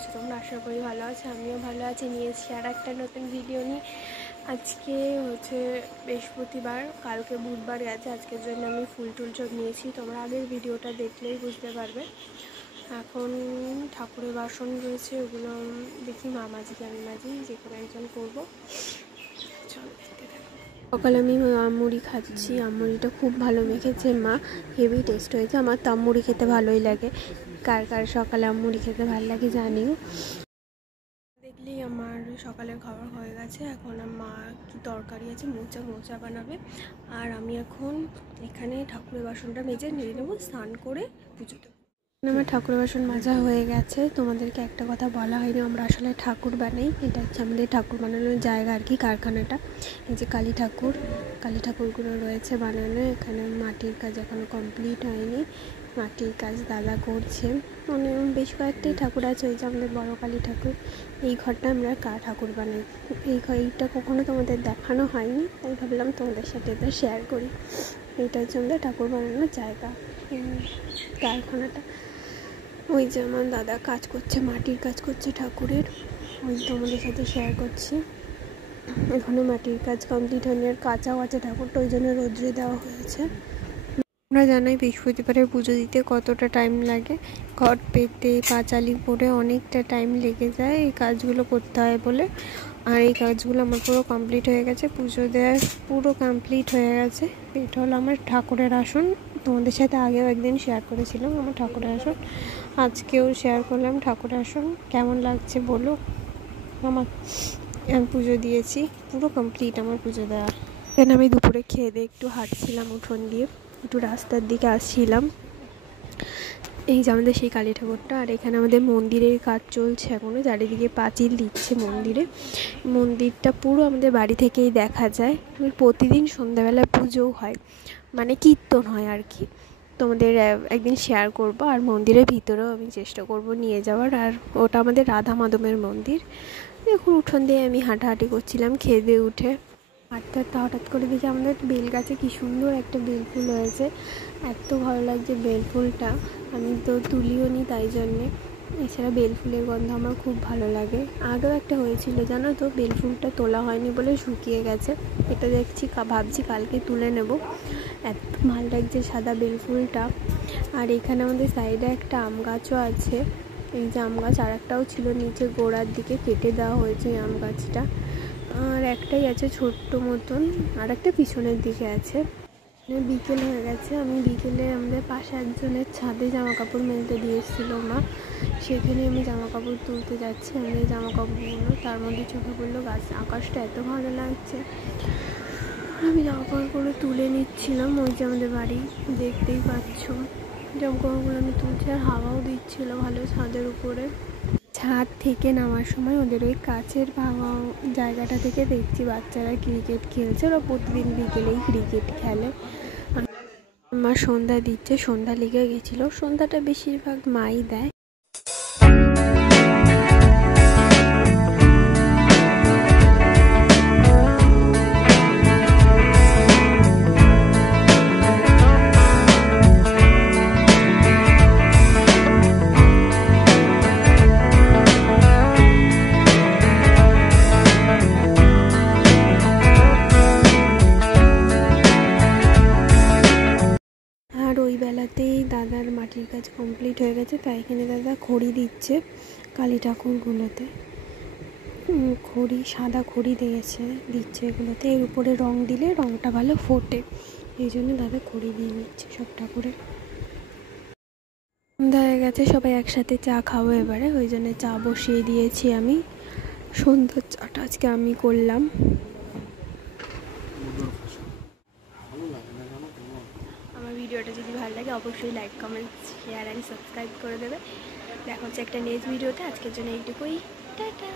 আছো তোমরা? আশা করি ভালো আছো, আমিও ভালো আছি। নিয়ে এসেছি আর একটা নতুন ভিডিও নিয়ে। আজকে হচ্ছে বৃহস্পতিবার, কালকে বুধবার গেছে। আজকের জন্য আমি ফুল টুল সব নিয়েছি, তোমরা আগের ভিডিওটা দেখলেই বুঝতে পারবে। এখন ঠাকুরের বাসন রয়েছে, ওগুলো দেখি মা মাঝি কি আমি মাঝি, যে কোনো একজন করবো। চলো দেখতে থাকো। সকালে আমি আমুড়ি খাচ্ছি, আমুড়িটা খুব ভালো মেখেছে মা, হেভি টেস্ট হয়েছে। আমার তো আমুড়ি খেতে ভালোই লাগে, কার কার সকালে আমুড়ি খেতে ভালো লাগে জানিও। দেখলেই আমার সকালের খাবার হয়ে গেছে। এখন মা কি তরকারি আছে, মোচা বানাবে। আর আমি এখন এখানে ঠাকুরের বাসনটা মেজে নিয়ে নেবো, স্নান করে পুজো দেবো। আমার ঠাকুরের বাসন মাজা হয়ে গেছে। তোমাদেরকে একটা কথা বলা হয়নি, আমরা আসলে ঠাকুর বানাই। এটা হচ্ছে আমাদের ঠাকুর বানানোর জায়গা আর কি, কারখানাটা। এই যে কালী ঠাকুরগুলো রয়েছে বানানো। এখানে মাটির কাজ এখনো কমপ্লিট হয়নি, মাটির কাজ দাদা করছে। অনেক বেশ কয়েকটাই ঠাকুর আছে। ওই যে আমাদের বড় কালী ঠাকুর, এই ঘরটা আমরা ঠাকুর বানাই। এইটা কখনো তোমাদের দেখানো হয়নি, তাই ভাবলাম তোমাদের সাথে এটা শেয়ার করি। এইটা হচ্ছে আমাদের ঠাকুর বানানোর জায়গা, কারখানাটা। ওই যে আমার দাদা কাজ করছে, মাটির কাজ করছে ঠাকুরের, ওই তোমাদের সাথে শেয়ার করছি। এখনো মাটির কাজ কমপ্লিট হয়নি, আর কাঁচাও আছে ঠাকুরটা, ওই জন্য রোদ্রে দেওয়া হয়েছে। আমরা জানাই বৃহস্পতিবারের পুজো দিতে কতটা টাইম লাগে, ঘট পেতে পাঁচালি পরে অনেকটা টাইম লেগে যায় এই কাজগুলো করতে হয় বলে। আর এই কাজগুলো আমার পুরো কমপ্লিট হয়ে গেছে, পুজো দেওয়ার পুরো কমপ্লিট হয়ে গেছে। এটা হলো আমার ঠাকুরের আসন, তোমাদের সাথে আগেও একদিন শেয়ার করেছিলাম আমার ঠাকুরের আসন, আজকেও শেয়ার করলাম ঠাকুরের আসন। কেমন লাগছে বলো আমার? আমি পুজো দিয়েছি, পুরো কমপ্লিট আমার পুজো দেওয়া। এখানে আমি দুপুরে খেয়ে দিয়ে একটু হাঁটছিলাম উঠোন দিয়ে, একটু রাস্তার দিকে আসছিলাম। এই যে আমাদের সেই কালী ঠাকুরটা, আর এখানে আমাদের মন্দিরের কাজ চলছে এখনও, চারিদিকে পাঁচিল দিচ্ছে মন্দিরে। মন্দিরটা পুরো আমাদের বাড়ি থেকেই দেখা যায়। প্রতিদিন সন্ধ্যাবেলায় পুজোও হয়, মানে কীর্তন হয় আর কি। তোমাদের একদিন শেয়ার করব। আর মন্দিরের ভিতরেও আমি চেষ্টা করব নিয়ে যাওয়ার। আর ওটা আমাদের রাধা মাধবের মন্দির। এখন উঠোন দিয়ে আমি হাঁটাহাঁটি করছিলাম খেয়ে দিয়ে উঠে। হাঁটতে হাঁটতে হঠাৎ করে দেখি আমাদের বেল গাছে কী সুন্দর একটা বেলফুল হয়েছে, এত ভালো লাগছে বেলফুলটা। আমি তো তুলিও নি তাই জন্যে। এছাড়া বেলফুলের গন্ধ আমার খুব ভালো লাগে। আগেও একটা হয়েছিল জানো তো, বেলফুলটা তোলা হয়নি বলে শুকিয়ে গেছে। এটা দেখছি ভাবছি কালকে তুলে নেব, এত ভালো লাগছে সাদা বেলফুলটা। আর এখানে আমাদের সাইডে একটা আম গাছও আছে। এই যে আম গাছ, আর একটাও ছিল নিচে গোড়ার দিকে, কেটে দেওয়া হয়েছে এই আম গাছটা। আর একটাই আছে ছোট্ট মতন, আর একটা পিছনের দিকে আছে। বিকেল হয়ে গেছে, আমি বিকেলে আমাদের পাশে একজনের ছাদে জামা কাপড় মেলতে দিয়ে এসেছিলো মা, সেখানে আমি জামা কাপড় তুলতে যাচ্ছি। আমাদের জামা কাপড়গুলো তার মধ্যে চোখে পড়লো গাছ, আকাশটা এত ভালো লাগছে। আমি জামা কাপড়গুলো তুলে নিচ্ছিলাম, ওই যে আমাদের বাড়ি দেখতেই পাচ্ছ। জামা কাপড়গুলো আমি তুলছি, আর হাওয়াও দিচ্ছিলো ভালো ছাদের উপরে। ছাদ থেকে নামার সময় ওদের ওই কাছের ভাঙা জায়গাটা থেকে দেখছি বাচ্চারা ক্রিকেট খেলছে। ওরা প্রতিদিন বিকেলেই ক্রিকেট খেলে। আমার সন্ধ্যা দিচ্ছে, সন্ধ্যা লেগে গেছিলো। সন্ধ্যাটা বেশিরভাগ মাই দেয়। আর ওই বেলাতেই দাদার মাটির কাজ কমপ্লিট হয়ে গেছে, তাই এখানে দাদা খড়ি দিচ্ছে কালী ঠাকুরগুলোতে। খড়ি, সাদা খড়ি দিচ্ছে এগুলোতে। এর উপরে রং দিলে রংটা ভালো ফোটে, এই জন্য দাদা খড়ি দিয়ে নিচ্ছে সব ঠাকুরে। সন্ধ্যা হয়ে গেছে, সবাই একসাথে চা খাবো এবারে, ওই জন্য চা বসিয়ে দিয়েছি আমি। সন্ধ্যার চাটা আজকে আমি করলাম। আমার ভিডিওটা যদি ভালো লাগে অবশ্যই like, comment, share and subscribe করে দেবে। দেখা হচ্ছে একটা নেক্সট ভিডিওতে। আজকের জন্য এইটুকুই, টাটা।